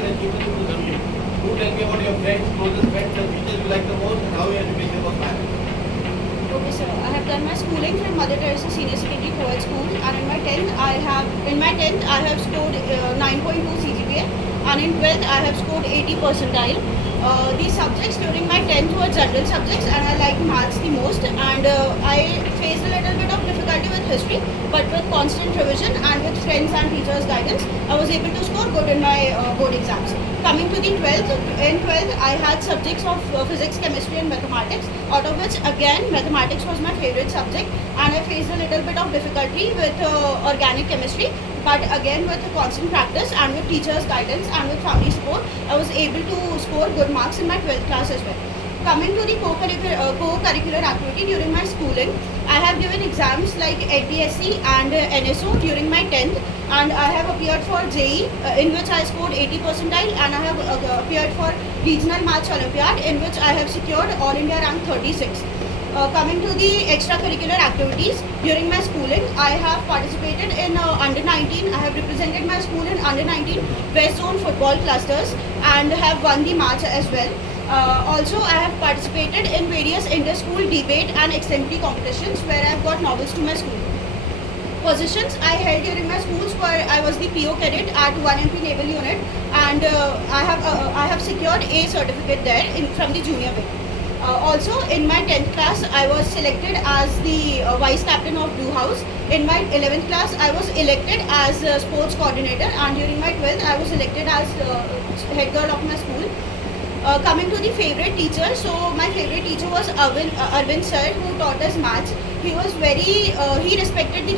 and achievements in the country. Do tell me about your friends, closest friends, and teachers you like the most, and how your education was managed. Okay, so I have done my schooling from Mother Teresa Senior Secondary Co-ed School, and in my 10th I have scored 9.2 CGPA, and in 12th I have scored 80 percentile. These subjects during my 10th were general subjects, and I liked maths the most, and I faced a little bit of difficulty with history, but with constant revision and with friends and teachers' guidance, I was able to score good in my board exams. Coming to the 12th, in 12th I had subjects of physics, chemistry and mathematics, out of which again mathematics was my favorite subject, and I faced a little bit of difficulty with organic chemistry, but again with constant practice and with teachers' guidance and with family support, I was able to score good marks in my 12th class as well. Coming to the co-curricular activity during my schooling, I have given exams like NTSC and NSO during my 10th, and I have appeared for JE in which I scored 80 percentile, and I have appeared for Regional Maths Olympiad in which I have secured All India rank 36. Coming to the extracurricular activities during my schooling, I have participated in under 19. I have represented my school in under 19 West Zone football clusters and have won the match as well. Also, I have participated in various inter-school debate and assembly competitions where I have got novels to my school. Positions I held during my schools were I was the PO cadet at 1MP Naval Unit, and I have secured a certificate there from the junior wing. Also, in my 10th class, I was selected as the vice captain of Blue House. In my 11th class, I was elected as sports coordinator, and during my 12th, I was elected as head girl of my school. Coming to the favorite teacher, so my favorite teacher was Arvind sir, who taught us maths. He was he respected the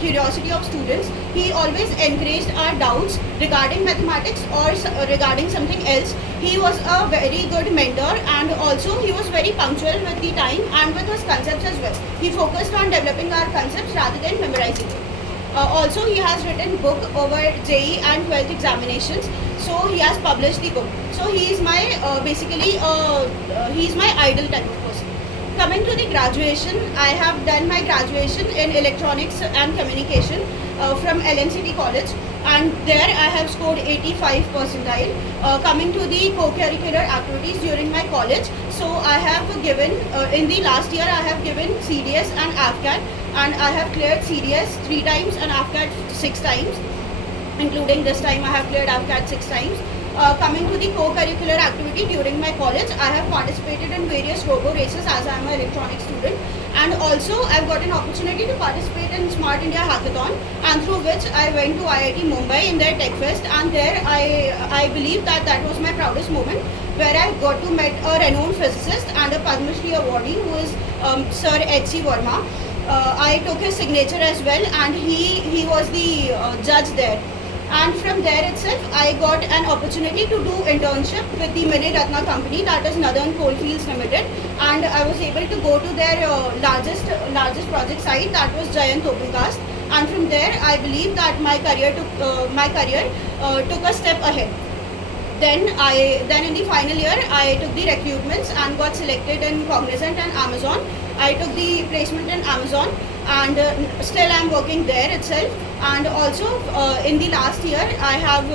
curiosity of students. He always encouraged our doubts regarding mathematics or regarding something else. He was a very good mentor, and also he was very punctual with the time and with his concepts as well. He focused on developing our concepts rather than memorizing it. Also, he has written book over JE and 12th examinations. So he has published the book. So he is my he is my idol type of person. Coming to the graduation, I have done my graduation in electronics and communication from LNCT College, and there I have scored 85 percentile. Coming to the co-curricular activities during my college, so I have given in the last year I have given CDS and AFCAT, and I have cleared CDS 3 times and AFCAT 6 times, including this time I have cleared AFCAT 6 times. Coming to the co-curricular activity during my college, I have participated in various robo races as I am an electronics student, and also I have got an opportunity to participate in Smart India Hackathon, and through which I went to IIT Mumbai in their Tech Fest, and there I believe that was my proudest moment, where I got to meet a renowned physicist and a Padma Shri awardee who is Sir H.C. Verma. I took his signature as well, and he was the judge there. And from there itself, I got an opportunity to do internship with the Mini Ratna company, that is Northern Coalfields Limited, and I was able to go to their largest project site, that was Giant Open Cast. And from there, I believe that my career took a step ahead. Then in the final year, I took the recruitments and got selected in Cognizant and Amazon. I took the placement in Amazon, and still I am working there itself. And also in the last year, I have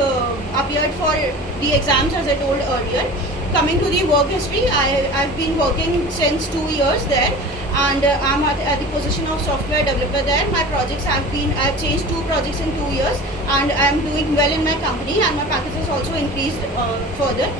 appeared for the exams as I told earlier. Coming to the work history, I've been working since 2 years there, and I'm at the position of software developer there. My projects I've changed 2 projects in 2 years, and I'm doing well in my company, and my package has also increased further.